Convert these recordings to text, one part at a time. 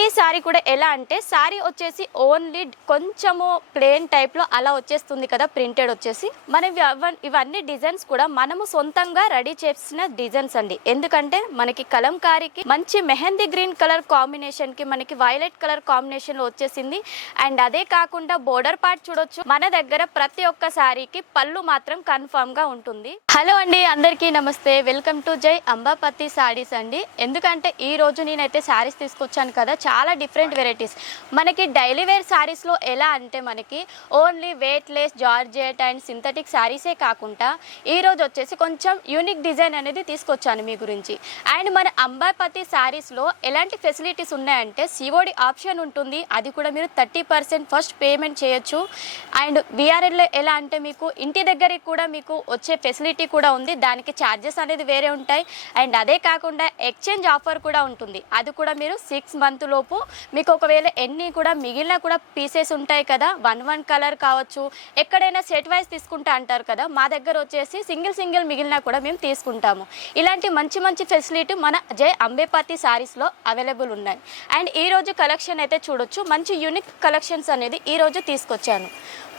ప్రతి సారీ కూడా ఎలా అంటే సారీ వచ్చేసి ఓన్లీ కొంచెము ప్లేన్ టైప్లో అలా వచ్చేస్తుంది కదా ప్రింటెడ్ వచ్చేసి. మనం ఇవన్నీ డిజైన్స్ కూడా మనము సొంతంగా రెడీ చేసిన డిజైన్స్ అండి. ఎందుకంటే మనకి కలంకారీకి మంచి మెహందీ గ్రీన్ కలర్ కాంబినేషన్కి మనకి వైలెట్ కలర్ కాంబినేషన్లో వచ్చేసింది. అండ్ అదే కాకుండా బోర్డర్ పార్ట్ చూడొచ్చు. మన దగ్గర ప్రతి ఒక్క సారీకి పళ్ళు మాత్రం కన్ఫామ్గా ఉంటుంది. హలో అండి అందరికీ నమస్తే. వెల్కమ్ టు జై అంబాపతి సారీస్ అండి. ఎందుకంటే ఈ రోజు నేనైతే శారీస్ తీసుకొచ్చాను కదా చాలా డిఫరెంట్ వెరైటీస్. మనకి డైలీ వేర్ శారీస్లో ఎలా అంటే మనకి only weightless georgette and synthetic శారీసే కాకుండా ఈ రోజు వచ్చేసి కొంచెం యూనిక్ డిజైన్ అనేది తీసుకొచ్చాను మీ గురించి. అండ్ మన అంబాపతి శారీస్లో ఎలాంటి ఫెసిలిటీస్ ఉన్నాయంటే సిఓడి ఆప్షన్ ఉంటుంది. అది కూడా మీరు థర్టీ పర్సెంట్ ఫస్ట్ పేమెంట్ చేయొచ్చు. అండ్ విఆర్ఎల్లో ఎలా అంటే మీకు ఇంటి దగ్గరికి కూడా మీకు వచ్చే ఫెసిలిటీ కూడా ఉంది. దానికి ఛార్జెస్ అనేది వేరే ఉంటాయి. అండ్ అదే కాకుండా ఎక్స్చేంజ్ ఆఫర్ కూడా ఉంటుంది. అది కూడా మీరు సిక్స్ మంత్ లోపు మీకు ఒకవేళ ఎన్ని కూడా మిగిలిన కూడా పీసెస్ ఉంటాయి కదా వన్ వన్ కలర్ కావచ్చు. ఎక్కడైనా సెట్ వైజ్ తీసుకుంటా అంటారు కదా మా దగ్గర వచ్చేసి సింగిల్ సింగిల్ మిగిలిన కూడా మేము తీసుకుంటాము. ఇలాంటి మంచి మంచి ఫెసిలిటీ మన జై అంబేపతి సారీస్లో అవైలబుల్ ఉన్నాయి. అండ్ ఈ రోజు కలెక్షన్ అయితే చూడొచ్చు. మంచి యూనిక్ కలెక్షన్స్ అనేది ఈ రోజు తీసుకొచ్చాను.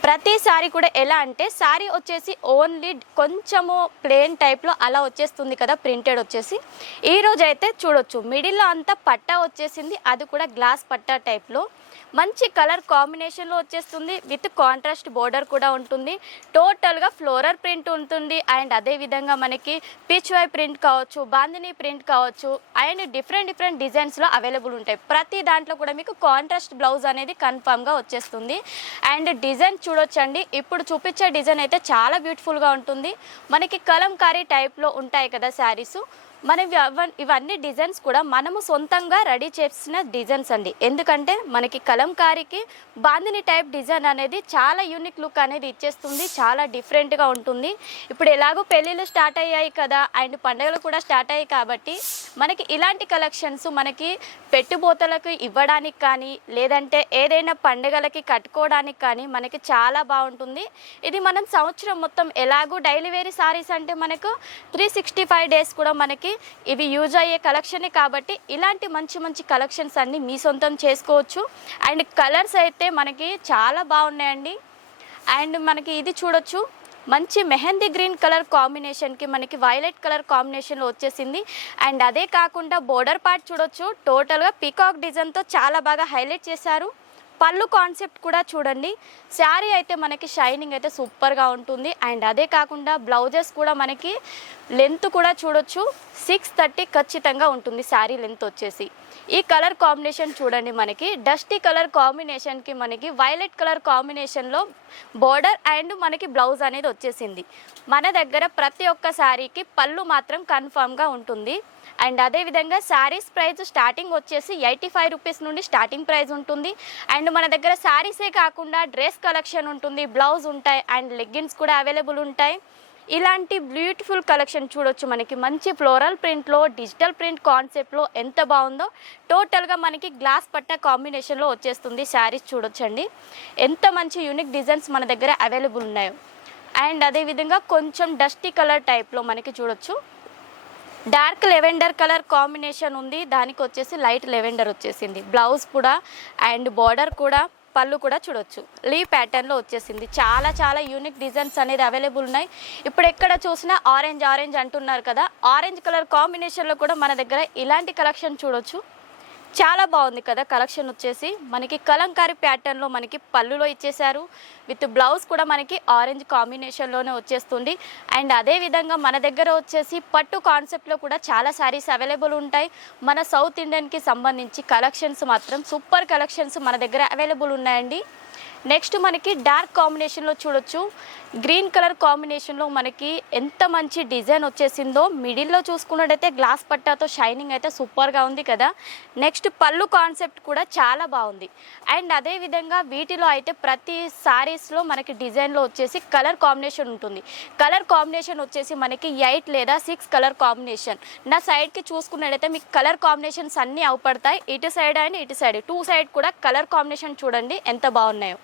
ప్రతి సారీ కూడా ఎలా అంటే సారీ వచ్చేసి ఓన్లీ కొంచెము ప్లేన్ టైప్లో అలా వచ్చేస్తుంది కదా ప్రింటెడ్ వచ్చేసి. ఈ అయితే చూడొచ్చు. మిడిల్లో అంతా పట్టా వచ్చేసింది. అది కూడా గ్లాస్ పట్టా టైప్లో మంచి కలర్ కాంబినేషన్లో వచ్చేస్తుంది. విత్ కాంట్రాస్ట్ బోర్డర్ కూడా ఉంటుంది. టోటల్గా ఫ్లోరల్ ప్రింట్ ఉంటుంది. అండ్ అదే విధంగా మనకి పిచ్ వై ప్రింట్ కావచ్చు బాందిని ప్రింట్ కావచ్చు అండ్ డిఫరెంట్ డిఫరెంట్ డిజైన్స్లో అవైలబుల్ ఉంటాయి. ప్రతి దాంట్లో కూడా మీకు కాంట్రాస్ట్ బ్లౌజ్ అనేది కన్ఫామ్గా వచ్చేస్తుంది. అండ్ డిజైన్ చూడొచ్చండి. ఇప్పుడు చూపించే డిజైన్ అయితే చాలా బ్యూటిఫుల్గా ఉంటుంది. మనకి కలంకారీ టైప్లో ఉంటాయి కదా శారీస్. మనం ఇవన్నీ డిజైన్స్ కూడా మనము సొంతంగా రెడీ చేసిన డిజైన్స్ అండి. ఎందుకంటే మనకి కలంకారీకి బాందిని టైప్ డిజైన్ అనేది చాలా యూనిక్ లుక్ అనేది ఇచ్చేస్తుంది చాలా డిఫరెంట్గా ఉంటుంది. ఇప్పుడు ఎలాగో పెళ్ళిళ్ళు స్టార్ట్ అయ్యాయి కదా అండ్ పండుగలు కూడా స్టార్ట్ అయ్యాయి కాబట్టి మనకి ఇలాంటి కలెక్షన్స్ మనకి పెట్టుబోతలకు ఇవ్వడానికి కానీ లేదంటే ఏదైనా పండుగలకి కట్టుకోవడానికి కానీ మనకి చాలా బాగుంటుంది. ఇది మనం సంవత్సరం మొత్తం ఎలాగో డైలీ వేరీ సారీస్ అంటే మనకు త్రీ సిక్స్టీ ఫైవ్ డేస్ కూడా మనకి ఇవి యూజ్ అయ్యే కలెక్షనే కాబట్టి ఇలాంటి మంచి మంచి కలెక్షన్స్ అన్నీ మీ సొంతం చేసుకోవచ్చు. అండ్ కలర్స్ అయితే మనకి చాలా బాగున్నాయండి. అండ్ మనకి ఇది చూడొచ్చు. మంచి మెహందీ గ్రీన్ కలర్ కాంబినేషన్కి మనకి వైలెట్ కలర్ కాంబినేషన్లో వచ్చేసింది. అండ్ అదే కాకుండా బోర్డర్ పార్ట్ చూడొచ్చు. టోటల్గా పీకాక్ డిజైన్తో చాలా బాగా హైలైట్ చేశారు. పళ్ళు కాన్సెప్ట్ కూడా చూడండి. శారీ అయితే మనకి షైనింగ్ అయితే సూపర్గా ఉంటుంది. అండ్ అదే కాకుండా బ్లౌజెస్ కూడా మనకి లెంత్ కూడా చూడొచ్చు. సిక్స్ థర్టీ ఖచ్చితంగా ఉంటుంది శారీ లెంత్ వచ్చేసి. ఈ కలర్ కాంబినేషన్ చూడండి మనకి. డస్టీ కలర్ కాంబినేషన్కి మనకి వైలెట్ కలర్ కాంబినేషన్లో బోర్డర్ అండ్ మనకి బ్లౌజ్ అనేది వచ్చేసింది. మన దగ్గర ప్రతి ఒక్క శారీకి పళ్ళు మాత్రం కన్ఫామ్గా ఉంటుంది. అండ్ అదేవిధంగా శారీస్ ప్రైస్ స్టార్టింగ్ వచ్చేసి ఎయిటీ ఫైవ్ రూపీస్ నుండి స్టార్టింగ్ ప్రైస్ ఉంటుంది. అండ్ మన దగ్గర శారీసే కాకుండా డ్రెస్ కలెక్షన్ ఉంటుంది బ్లౌజ్ ఉంటాయి అండ్ లెగ్గిన్స్ కూడా అవైలబుల్ ఉంటాయి. ఇలాంటి బ్యూటిఫుల్ కలెక్షన్ చూడొచ్చు మనకి. మంచి ఫ్లోరల్ ప్రింట్లో డిజిటల్ ప్రింట్ కాన్సెప్ట్లో ఎంత బాగుందో టోటల్గా మనకి గ్లాస్ పట్ట కాంబినేషన్లో వచ్చేస్తుంది శారీస్ చూడొచ్చండి. ఎంత మంచి యూనిక్ డిజైన్స్ మన దగ్గర అవైలబుల్ ఉన్నాయో. అండ్ అదేవిధంగా కొంచెం డస్టీ కలర్ టైప్లో మనకి చూడొచ్చు. డార్క్ లెవెండర్ కలర్ కాంబినేషన్ ఉంది. దానికి వచ్చేసి లైట్ లెవెండర్ వచ్చేసింది. బ్లౌజ్ కూడా అండ్ బార్డర్ కూడా పళ్ళు కూడా చూడొచ్చు. లీ ప్యాటర్న్లో వచ్చేసింది. చాలా చాలా యూనిక్ డిజైన్స్ అనేది అవైలబుల్ ఉన్నాయి. ఇప్పుడు ఎక్కడ చూసినా ఆరెంజ్ ఆరెంజ్ అంటున్నారు కదా. ఆరెంజ్ కలర్ కాంబినేషన్లో కూడా మన దగ్గర ఇలాంటి కలెక్షన్ చూడొచ్చు. చాలా బాగుంది కదా కలెక్షన్ వచ్చేసి. మనకి కలంకారీ ప్యాటర్న్లో మనకి పళ్ళులో ఇచ్చేశారు. విత్ బ్లౌజ్ కూడా మనకి ఆరెంజ్ కాంబినేషన్లోనే వచ్చేస్తుంది. అండ్ అదే విధంగా మన దగ్గర వచ్చేసి పట్టు కాన్సెప్ట్లో కూడా చాలా శారీస్ అవైలబుల్ ఉంటాయి. మన సౌత్ ఇండియన్కి సంబంధించి కలెక్షన్స్ మాత్రం సూపర్ కలెక్షన్స్ మన దగ్గర అవైలబుల్ ఉన్నాయండి. నెక్స్ట్ మనకి డార్క్ కాంబినేషన్లో చూడొచ్చు. గ్రీన్ కలర్ కాంబినేషన్లో మనకి ఎంత మంచి డిజైన్ వచ్చేసిందో మిడిల్లో చూసుకున్నట్టయితే గ్లాస్ పట్టాతో షైనింగ్ అయితే సూపర్గా ఉంది కదా. నెక్స్ట్ పళ్ళు కాన్సెప్ట్ కూడా చాలా బాగుంది. అండ్ అదే విధంగా వీటిలో అయితే ప్రతి సారీస్లో మనకి డిజైన్లో వచ్చేసి కలర్ కాంబినేషన్ ఉంటుంది. కలర్ కాంబినేషన్ వచ్చేసి మనకి ఎయిట్ లేదా సిక్స్ కలర్ కాంబినేషన్. నా సైడ్కి చూసుకున్నట్టయితే మీకు కలర్ కాంబినేషన్స్ అన్నీ అవపడతాయి. ఇటు సైడ్ అండ్ ఇటు సైడ్. టూ సైడ్ కూడా కలర్ కాంబినేషన్ చూడండి ఎంత బాగున్నాయో.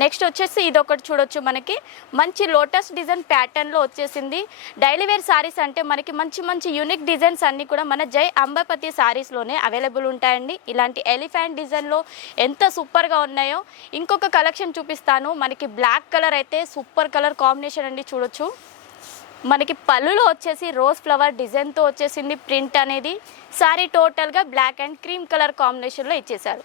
నెక్స్ట్ వచ్చేసి ఇది ఒకటి చూడొచ్చు మనకి. మంచి లోటస్ డిజైన్ ప్యాటర్న్లో వచ్చేసింది. డైలీ వేర్ సారీస్ అంటే మనకి మంచి మంచి యూనిక్ డిజైన్స్ అన్నీ కూడా మన జై అంబపతి సారీస్లోనే అవైలబుల్ ఉంటాయండి. ఇలాంటి ఎలిఫెంట్ డిజైన్లో ఎంత సూపర్గా ఉన్నాయో. ఇంకొక కలెక్షన్ చూపిస్తాను. మనకి బ్లాక్ కలర్ అయితే సూపర్ కలర్ కాంబినేషన్ అండి చూడొచ్చు. మనకి పళ్ళులో వచ్చేసి రోజ్ ఫ్లవర్ డిజైన్తో వచ్చేసింది ప్రింట్ అనేది. సారీ టోటల్గా బ్లాక్ అండ్ క్రీమ్ కలర్ కాంబినేషన్లో ఇచ్చేసారు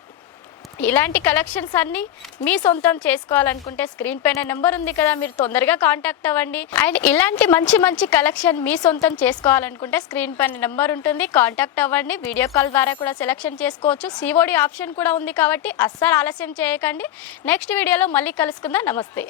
ఇలాంటి కలెక్షన్స్ అన్నీ మీ సొంతం చేసుకోవాలనుకుంటే స్క్రీన్ పైన నెంబర్ ఉంది కదా మీరు తొందరగా కాంటాక్ట్ అవ్వండి. అండ్ ఇలాంటి మంచి మంచి కలెక్షన్ మీ సొంతం చేసుకోవాలనుకుంటే స్క్రీన్ పైన నెంబర్ ఉంటుంది కాంటాక్ట్ అవ్వండి. వీడియో కాల్ ద్వారా కూడా సెలెక్షన్ చేసుకోవచ్చు. సిఓడి ఆప్షన్ కూడా ఉంది కాబట్టి అస్సలు ఆలస్యం చేయకండి. నెక్స్ట్ వీడియోలో మళ్ళీ కలుసుకుందాం. నమస్తే.